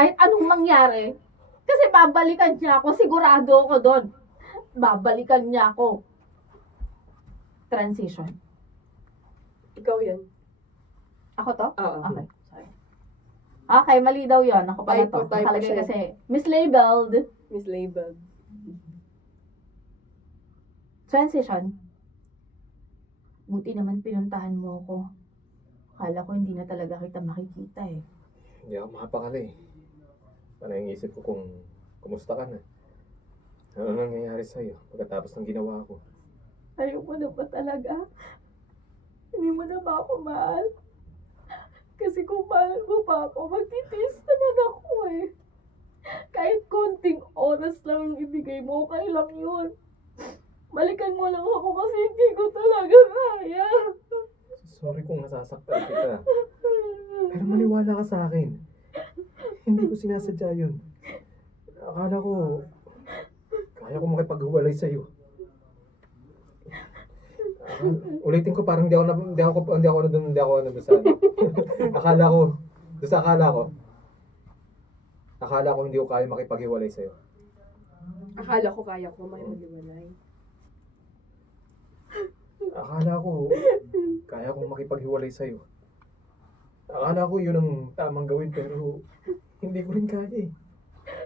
Kahit anong mangyari. Kasi babalikan niya ako. Sigurado ako doon. Babalikan niya ako. Transition. Ikaw yan. Ako to? Oo. Okay. Sorry. Okay, mali daw yon. Ako pala to. Typo Nakalagay siya. kasi mislabeled. Mislabeled. Transition. Buti naman pinuntahan mo ako. Akala ko hindi na talaga kita makikita eh. Hindi ako makapakali. Ano yung isip ko kung kumusta ka na? Ano nangyayari sa'yo pagkatapos ng ginawa ko? Ayoko na ba talaga? Hindi mo na ba ako mahal? Kasi kung mahal mo pa ako, magtitiis naman ako eh. Kahit konting oras lang yung ibigay mo, okay lang yun. Balikan mo lang ako kasi hindi ko talaga kaya. Sorry kung nasasaktan kita. Pero maniwala ka sa akin. Hindi ko sinasadya yun. Akala ko, kaya ko makipaghiwalay sa'yo. Ulitin ko parang hindi ako doon sa ano. Akala ko hindi ko kaya makipaghiwalay sa'yo. Akala ko kaya ko may uliwalay. Akala ko, kaya kong makipaghiwalay sa'yo. Akala ko yun ang tamang gawin pero hindi ko rin kaya eh.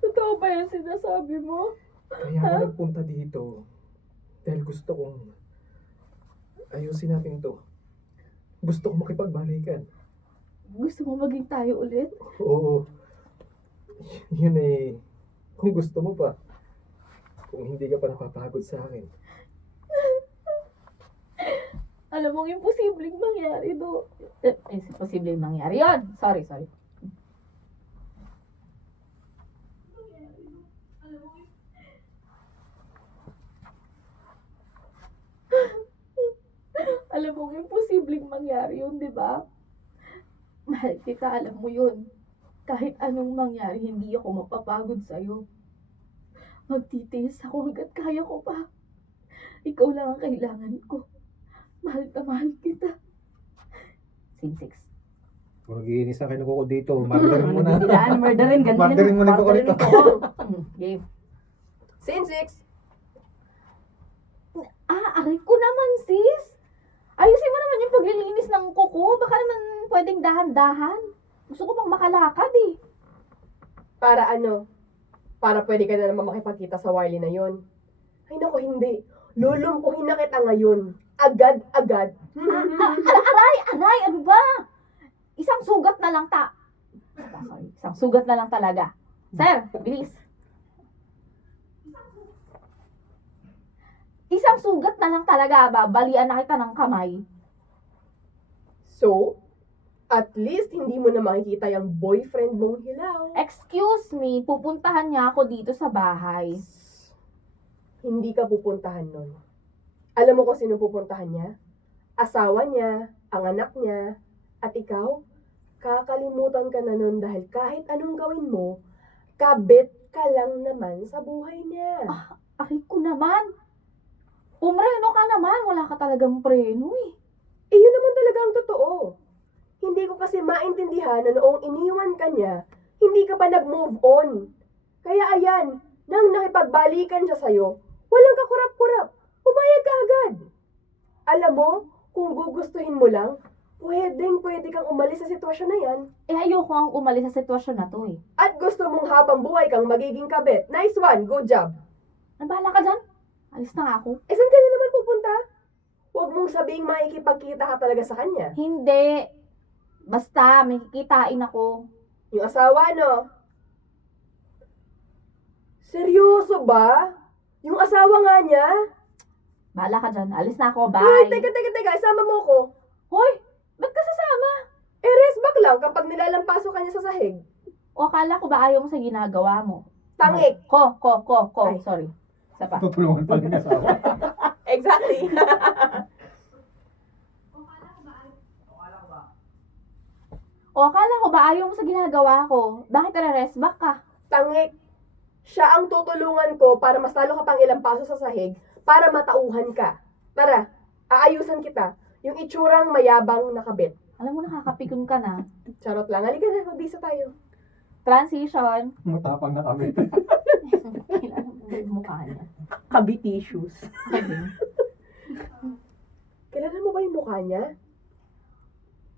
Totoo ba yung sinasabi mo? Kaya ako nagpunta dito dahil gusto kong ayusin natin to. Gusto kong makipagbalikan. Gusto mo maging tayo ulit? Oo. Yun eh, kung gusto mo pa. Kung hindi ka pa napapagod sa akin. Alam mong imposibleng mangyari do. Imposibleng mangyari yun. Sorry. Alam mong imposibleng mangyari yun, di ba? Mahal kita, alam mo yun. Kahit anong mangyari, hindi ako mapapagod sa'yo. Magtitiis ako hanggat kaya ko pa. Ikaw lang ang kailangan ko. Mahal na mahal kita. Scene 6. Kung nagiinis na kayo ko dito, murderin mo na. Murderin, ganun. Murderin mo na ko rito. Game. Scene 6. Aray ko naman, sis. Ayusin mo naman yung paglilinis ng kuko. Baka naman pwedeng dahan-dahan. Gusto ko pang makalakad eh. Para ano? Para pwede ka na naman makipagkita sa Wiley na yon. Ay naku, hindi. Lulumpuhin na kita ngayon. Agad-agad. Aray, ano ba? Isang sugat na lang sorry, isang sugat na lang talaga. Sir, bilis. Isang sugat na lang talaga, babalian na kita ng kamay. So, at least hindi mo na makikita yung boyfriend mong hilaw. Excuse me, pupuntahan niya ako dito sa bahay. Hindi ka pupuntahan nun. Alam mo kung sino pupuntahan niya? Asawa niya, ang anak niya, at ikaw, kakalimutan ka na nun dahil kahit anong gawin mo, kabit ka lang naman sa buhay niya. Aray ko naman. Umreno ka naman, wala ka talagang preno eh. Eh, yun naman talaga ang totoo. Hindi ko kasi maintindihan na noong iniwan ka niya, hindi ka pa nag-move on. Kaya ayan, nang nakipagbalikan siya sa'yo, walang kakurap-kurap. Pumayag ka agad. Alam mo, kung gugustuhin mo lang, pwede kang umalis sa sitwasyon na yan. Eh ayoko ang umalis sa sitwasyon na to eh. At gusto mong habang buhay kang magiging kabit. Nice one, good job. Nabahala ka dyan? Alis na nga ako. Eh, saan ka na naman pupunta? Huwag mong sabihing makikipagkita ka talaga sa kanya. Hindi. Basta, may kikitain ako. Yung asawa, no? Seryoso ba? Yung asawa nga niya? Bahala ka dyan. Alis na ako. Hoy, Bye. teka, isama mo ko. Hoy, ba't ka sasama? Eh, rest back lang kapag nilalampaso ka niya sa sahig. O akala ko ba ayaw mo sa ginagawa mo? Tangik. Ko. Ay. Sorry. Isa pa. Tutulungan pa rin asawa. Exactly. O akala ko ba ayaw mo sa ginagawa ko? Bakit rest back ka? Tangik. Siya ang tutulungan ko para mas lalo ka pang ilang paso sa sahig para matauhan ka. Tara, aayusan kita. Yung itsurang mayabang nakabit. Alam mo, nakakapikon ka na. Charot lang. Halika na, magbisa tayo. Transition. Matapang na kami. Kailangan mo ba yung mukha niya? Kabit issues. Sabi, Kilala mo ba yung mukha niya?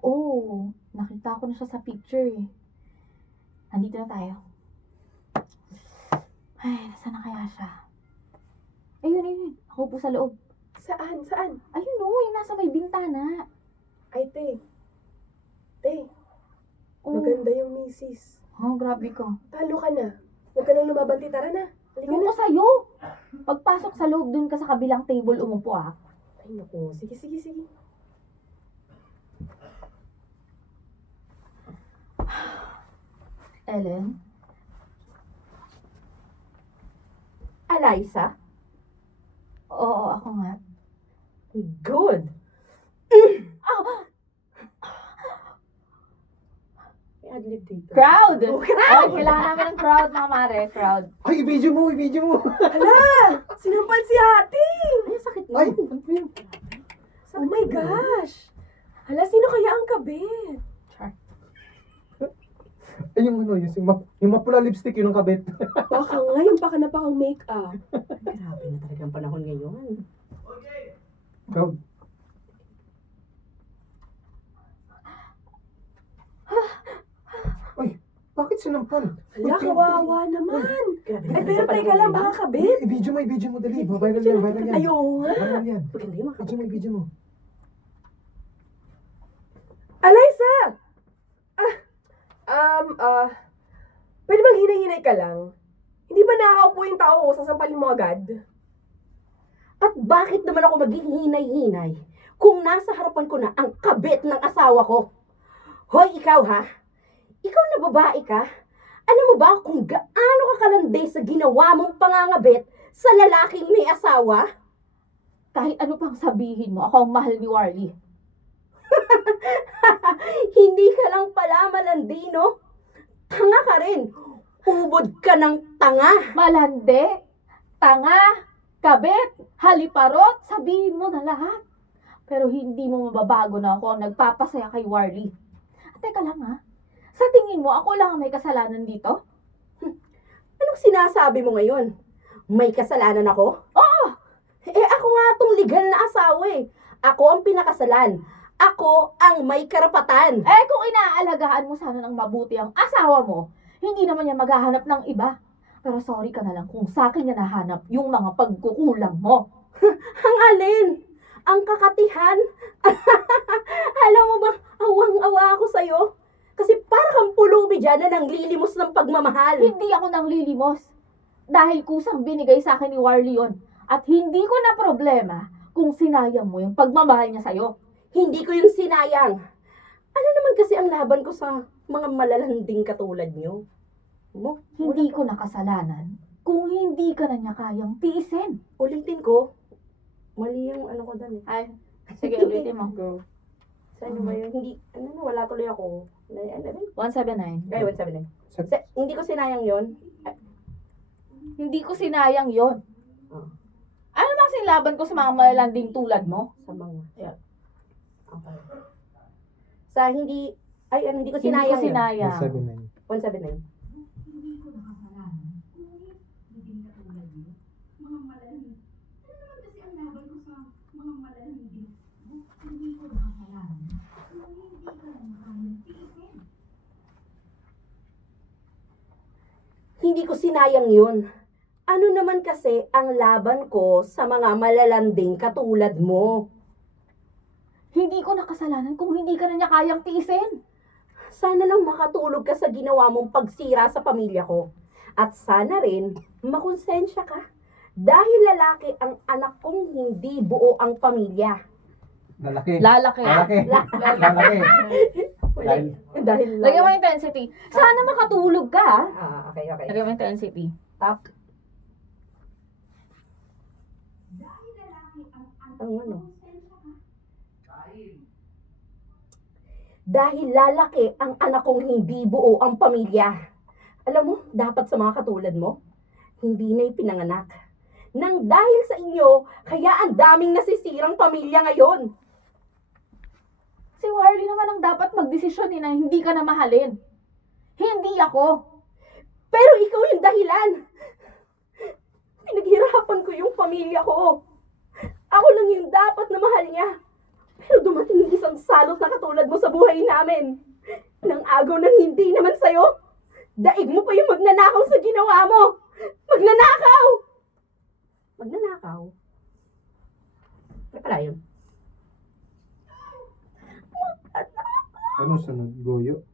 oh, nakita ko na siya sa picture eh. Andito na tayo. Ay, nasaan na kaya siya? Ayun, ayun. Ako po sa loob. Saan? Saan? Ayun oh, yung nasa may bintana. Ay, te. Te, Oh, maganda yung misis. oh, grabe ka. Talo ka na. Huwag ka nang lumabanti. Tara na. Halika Yung na. ko sa'yo. Pagpasok sa loob, dun ka sa kabilang table umupo ah. Ay, naku. Sige, sige, sige. Ellen? Eliza? Oo, ako nga. Good. May adlib dito. Crowd! Oh, Oh, kailangan namin ng crowd, mga mare. Crowd. Ay, i-video mo, i-video mo. Hala! Sinampal si ate! Ay, sakit mo. Ay, ano ba yun? Oh my gosh! Hala, sino kaya ang kabit? Char. Ay, yung ano, yung mapula lipstick, yun ang kabit. Baka nga yung baka na pakang make-up. Grabe na talaga ang panahon ngayon. Crowd. Ay, bakit sinampal? Hala, kawawa naman. Grabe Ay, na pero talaga ang teka lang, panahon baka kabit. I-video mo, dali. Viral yan, viral yan. Ay, oo nga. Viral yan. ngayon. Maganda yung mga kabit. Video mo. Eliza! Pwede bang hinay-hinay ka lang? Hindi ba nakakaupo yung tao o sasampalin mo agad? At bakit naman ako maging hinay-hinay kung nasa harapan ko na ang kabit ng asawa ko? Hoy, ikaw ha? Ikaw na babae ka? Alam mo ba kung gaano ka kalandi sa ginawa mong pangangabit sa lalaking may asawa? Kahit ano pang sabihin mo, ako ang mahal ni Warlie. Hindi ka lang pala malandi, no? Tanga ka rin. Ubod ka ng tanga. Malande, tanga, kabit, haliparot, sabihin mo na lahat. Pero hindi mo mababago na ako ang nagpapasaya kay Warlie. At teka lang ha, sa tingin mo ako lang ang may kasalanan dito? Anong sinasabi mo ngayon? May kasalanan ako? Oo! Ako nga tong legal na asawa eh. Ako ang pinakasalan. Ako ang may karapatan. Eh kung inaalagaan mo sana ng mabuti ang asawa mo, hindi naman niya maghahanap ng iba. Pero sorry ka na lang kung sa akin niya nahanap yung mga pagkukulang mo. Ang alin? Ang kakatihan? Alam mo ba, awang-awa ako sa'yo? Kasi para kang pulubi dyan na nanglilimos ng pagmamahal. Hindi ako nang lilimos. Dahil kusang binigay sa akin ni Warlie yun. At hindi ko na problema kung sinayang mo yung pagmamahal niya sa'yo. Hindi ko yung sinayang. Ano naman kasi ang laban ko sa mga malalanding katulad nyo? Hindi ko nakasalanan kung hindi ka na niya kayang tiisin. Ulitin ko. Mali yung ano ko doon eh. Ay, sige ulitin mo. Go. Saan ba yun? Hindi, wala tuloy ako. Ano ba? 179. Ay, wait, sabi na. Hindi ko sinayang yon. Hindi ko sinayang yon. Oh. Ano bang silaban ko sa mga malalanding tulad mo? Sa mga. Yeah. Okay. Sa hindi, hindi ko Hindi ko sinayang yun. sinayang. 179. 179. Hindi ko sinayang yun. Ano naman kasi ang laban ko sa mga malalanding katulad mo? Hindi ko nakasalanan kung hindi ka na niya kayang tiisin. Sana lang makatulog ka sa ginawa mong pagsira sa pamilya ko. At sana rin makonsensya ka. Dahil lalaki ang anak kong hindi buo ang pamilya. Lalaki. Lalaki. Lalaki. Dahil Lagyan mo yung intensity. Sana makatulog ka. Okay. Lagyan mo yung intensity. Tap. Ang ano? Dahil lalaki ang anak kong hindi buo ang pamilya. Alam mo, dapat sa mga katulad mo, hindi na ipinanganak. Nang dahil sa inyo, kaya ang daming nasisirang pamilya ngayon. Si Warlie naman ang dapat magdesisyon na hindi ka na mahalin. Hindi ako. Pero ikaw yung dahilan. Pinaghirapan ko yung pamilya ko. Ako lang yung dapat na mahal niya. Pero dumating yung isang salot na katulad mo sa buhay namin. Nang agaw ng hindi naman sa'yo. Daig mo pa yung magnanakaw sa ginawa mo. Magnanakaw! Magnanakaw? Ano pala yun? Anong sunod, Goyo?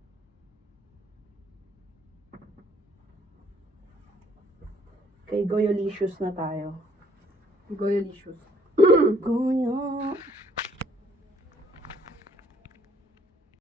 Kay Goyolicious na tayo. Goyalicious. Goyo.